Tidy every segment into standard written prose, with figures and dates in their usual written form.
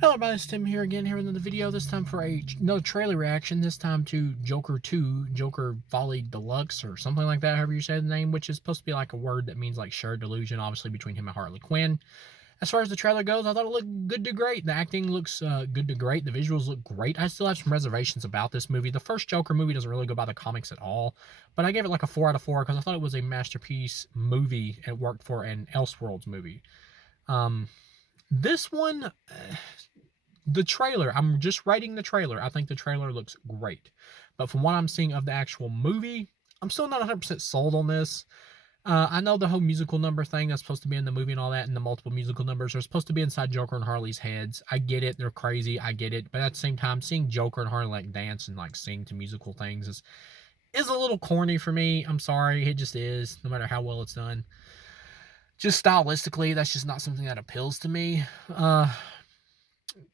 Hello everybody, it's Tim here again, here in the video, this time for another trailer reaction, this time to Joker 2, Joker Volley Deluxe, or something like that, however you say the name, which is supposed to be like a word that means like shared delusion, obviously between him and Harley Quinn. As far as the trailer goes, I thought it looked good to great. The acting looks good to great. The visuals look great. I still have some reservations about this movie. The first Joker movie doesn't really go by the comics at all, but I gave it like a 4 out of 4 because I thought it was a masterpiece movie. It worked for an Elseworlds movie. Um, this one, the trailer, I'm just writing the trailer. I think the trailer looks great. But from what I'm seeing of the actual movie, I'm still not 100% sold on this. I know the whole musical number thing that's supposed to be in the movie and all that, and the multiple musical numbers are supposed to be inside Joker and Harley's heads. I get it. They're crazy. I get it. But at the same time, seeing Joker and Harley like dance and like sing to musical things is a little corny for me. I'm sorry. It just is, no matter how well it's done. Just stylistically, that's just not something that appeals to me.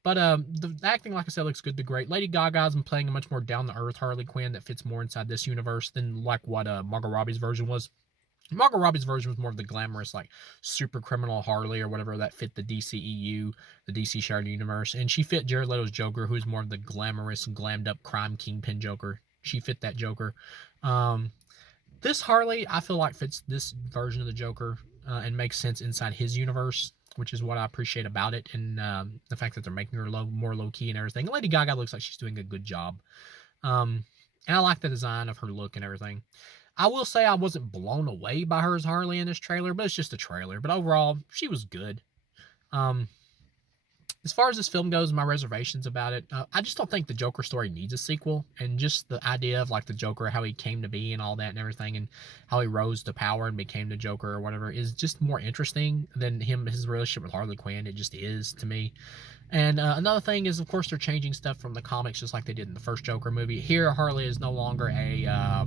But the acting, like I said, looks good to great. Lady Gaga's been playing a much more down to earth Harley Quinn that fits more inside this universe than like what Margot Robbie's version was. Margot Robbie's version was more of the glamorous, like super criminal Harley or whatever that fit the DCEU, the DC shared universe, and she fit Jared Leto's Joker, who's more of the glamorous, glammed up crime kingpin Joker. She fit that Joker. Um, this Harley, I feel like fits this version of the Joker and makes sense inside his universe, which is what I appreciate about it, and the fact that they're making her more low key and everything. Lady Gaga looks like she's doing a good job, and I like the design of her look and everything. I will say I wasn't blown away by her as Harley in this trailer, but it's just a trailer. But overall, she was good. Um, as far as this film goes, my reservations about it, I just don't think the Joker story needs a sequel. And just the idea of like the Joker, how he came to be and all that and everything, and how he rose to power and became the Joker or whatever, is just more interesting than his relationship with Harley Quinn. It just is to me. And another thing is, of course, they're changing stuff from the comics just like they did in the first Joker movie. Here, Harley is no longer a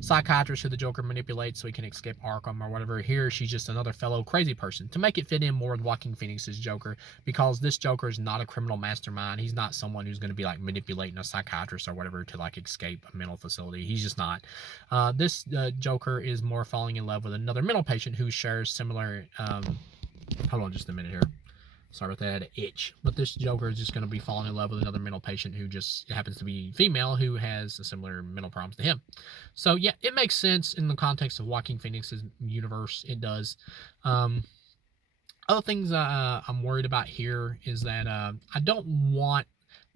psychiatrist who the Joker manipulates so he can escape Arkham or whatever. Here, she's just another fellow crazy person to make it fit in more with Joaquin Phoenix's Joker, because this Joker is not a criminal mastermind. He's not someone who's going to be like manipulating a psychiatrist or whatever to like escape a mental facility. He's just not. This Joker is more falling in love with another mental patient who shares similar. Hold on just a minute here. Sorry about that, I had an itch. But this Joker is just going to be falling in love with another mental patient who just happens to be female who has a similar mental problems to him. So, yeah, it makes sense in the context of Joaquin Phoenix's universe. It does. Other things I'm worried about here is that I don't want.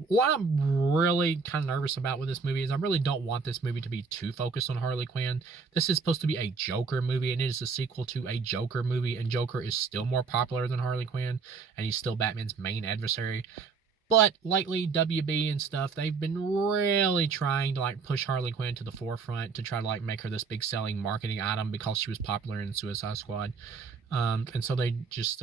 What I'm really kind of nervous about with this movie is I really don't want this movie to be too focused on Harley Quinn. This is supposed to be a Joker movie, and it is a sequel to a Joker movie, and Joker is still more popular than Harley Quinn, and he's still Batman's main adversary. But lately, WB and stuff, they've been really trying to like push Harley Quinn to the forefront to try to like make her this big selling marketing item because she was popular in Suicide Squad. And so they just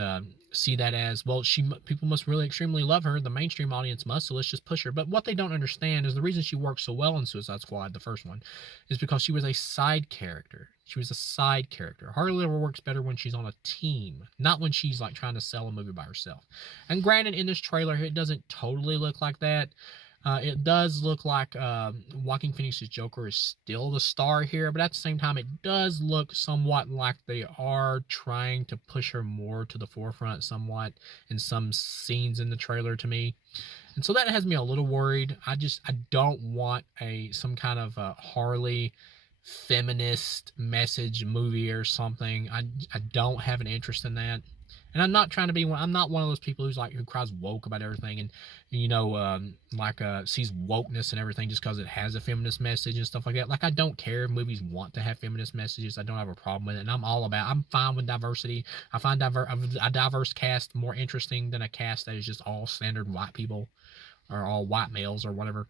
see that as, well, people must really extremely love her. The mainstream audience must, so let's just push her. But what they don't understand is the reason she worked so well in Suicide Squad, the first one, is because she was a side character. She was a side character. Harley ever works better when she's on a team, not when she's like trying to sell a movie by herself. And granted, in this trailer, it doesn't totally look like that. It does look like Joaquin Phoenix's Joker is still the star here, but at the same time, it does look somewhat like they are trying to push her more to the forefront somewhat in some scenes in the trailer to me. And so that has me a little worried. I don't want some kind of Harley feminist message movie or something. I don't have an interest in that. And I'm not trying to be one. I'm not one of those people who cries woke about everything and sees wokeness and everything just because it has a feminist message and stuff like that. Like, I don't care if movies want to have feminist messages. I don't have a problem with it, and I'm fine with diversity. I find a diverse cast more interesting than a cast that is just all standard white people or all white males or whatever.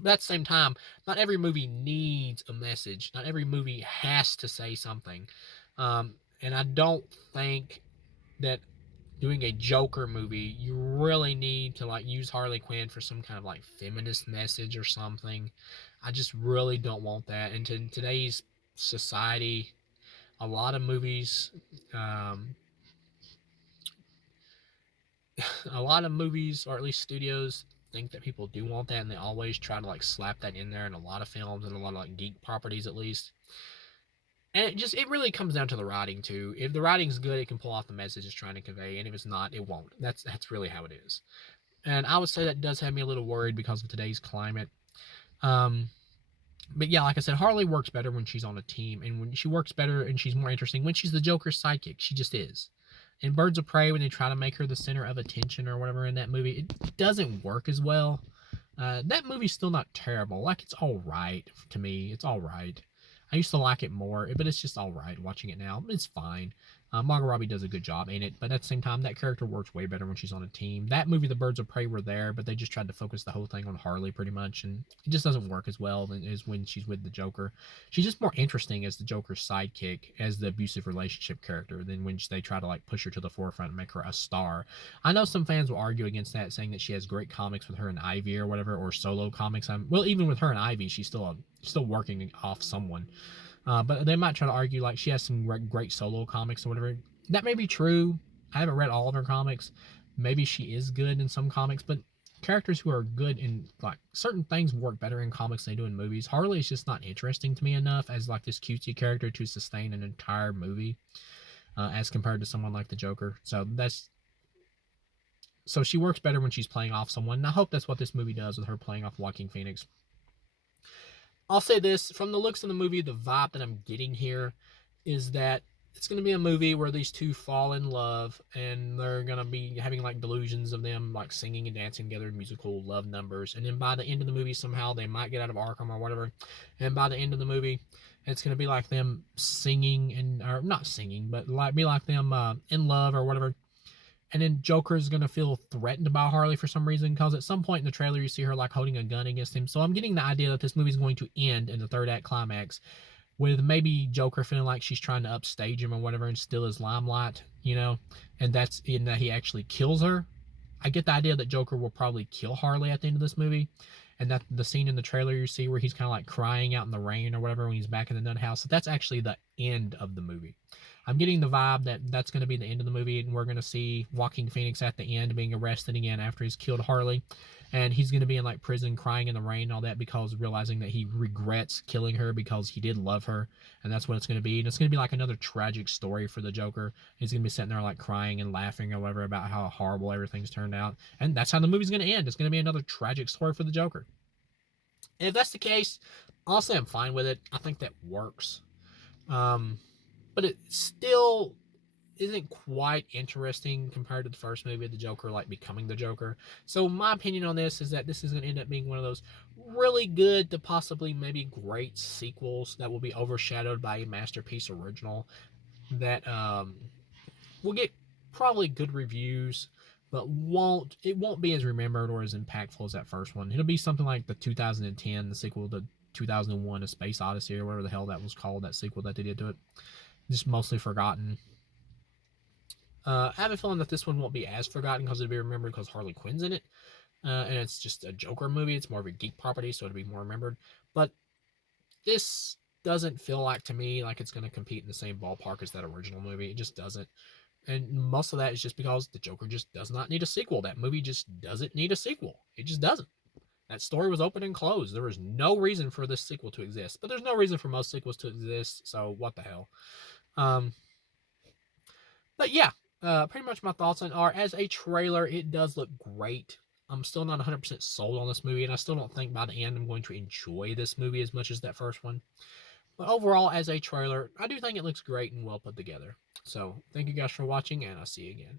But at the same time, not every movie needs a message. Not every movie has to say something. And I don't think that doing a Joker movie, you really need to like use Harley Quinn for some kind of like feminist message or something. I just really don't want that. And in today's society, a lot of movies, um, a lot of movies, or at least studios, think that people do want that, and they always try to like slap that in there in a lot of films and a lot of like geek properties at least. And it really comes down to the writing too. If the writing's good, it can pull off the message it's trying to convey, and if it's not, it won't. That's really how it is. And I would say that does have me a little worried because of today's climate. Um, but yeah, like I said, Harley works better when she's on a team, and when she works better and she's more interesting when she's the Joker's sidekick. She just is. In Birds of Prey, when they try to make her the center of attention or whatever in that movie, it doesn't work as well. That movie's still not terrible. Like, it's all right to me. It's all right. I used to like it more, but it's just all right watching it now. It's fine. Margot Robbie does a good job in it, but at the same time, that character works way better when she's on a team. That movie, The Birds of Prey, were there, but they just tried to focus the whole thing on Harley pretty much, and it just doesn't work as well as when she's with the Joker. She's just more interesting as the Joker's sidekick, as the abusive relationship character, than when they try to like push her to the forefront and make her a star. I know some fans will argue against that, saying that she has great comics with her and Ivy or whatever, or solo comics. Well, even with her and Ivy, she's still working off someone. But they might try to argue like she has some great solo comics or whatever. That may be true. I haven't read all of her comics. Maybe she is good in some comics, but characters who are good in like certain things work better in comics than they do in movies. Harley is just not interesting to me enough as like this cutesy character to sustain an entire movie, as compared to someone like the Joker. So she works better when she's playing off someone. And I hope that's what this movie does with her playing off Joaquin Phoenix. I'll say this, from the looks of the movie, the vibe that I'm getting here is that it's going to be a movie where these two fall in love, and they're going to be having like delusions of them like singing and dancing together in musical love numbers. And then by the end of the movie, somehow they might get out of Arkham or whatever. And by the end of the movie, it's going to be like them singing or not singing, but be like them in love or whatever. And then Joker's gonna feel threatened by Harley for some reason, because at some point in the trailer you see her like holding a gun against him. So I'm getting the idea that this movie's going to end in the third act climax with maybe Joker feeling like she's trying to upstage him or whatever and steal his limelight, and that's in that he actually kills her. I get the idea that Joker will probably kill Harley at the end of this movie, and that the scene in the trailer you see where he's kind of like crying out in the rain or whatever when he's back in the nut house, so that's actually the end of the movie. I'm getting the vibe that that's going to be the end of the movie, and we're going to see Joaquin Phoenix at the end being arrested again after he's killed Harley, and he's going to be in like prison crying in the rain and all that, because realizing that he regrets killing her because he did love her, and that's what it's going to be. And it's going to be like another tragic story for the Joker. He's going to be sitting there like crying and laughing or whatever about how horrible everything's turned out, and that's how the movie's going to end. It's going to be another tragic story for the Joker. And if that's the case, honestly, I'm fine with it. I think that works. But it still isn't quite interesting compared to the first movie of the Joker, like becoming the Joker. So my opinion on this is that this is going to end up being one of those really good to possibly maybe great sequels that will be overshadowed by a masterpiece original that will get probably good reviews, but it won't be as remembered or as impactful as that first one. It'll be something like the 2010, the sequel to 2001, A Space Odyssey, or whatever the hell that was called, that sequel that they did to it. Just mostly forgotten. I have a feeling that this one won't be as forgotten because it'll be remembered because Harley Quinn's in it. And it's just a Joker movie. It's more of a geek property, so it'll be more remembered. But this doesn't feel like, to me, like it's going to compete in the same ballpark as that original movie. It just doesn't. And most of that is just because the Joker just does not need a sequel. That movie just doesn't need a sequel. It just doesn't. That story was open and closed. There was no reason for this sequel to exist. But there's no reason for most sequels to exist, so what the hell. But yeah, pretty much my thoughts on it are, as a trailer, it does look great. I'm still not 100% sold on this movie, and I still don't think by the end I'm going to enjoy this movie as much as that first one. But overall, as a trailer, I do think it looks great and well put together. So, thank you guys for watching, and I'll see you again.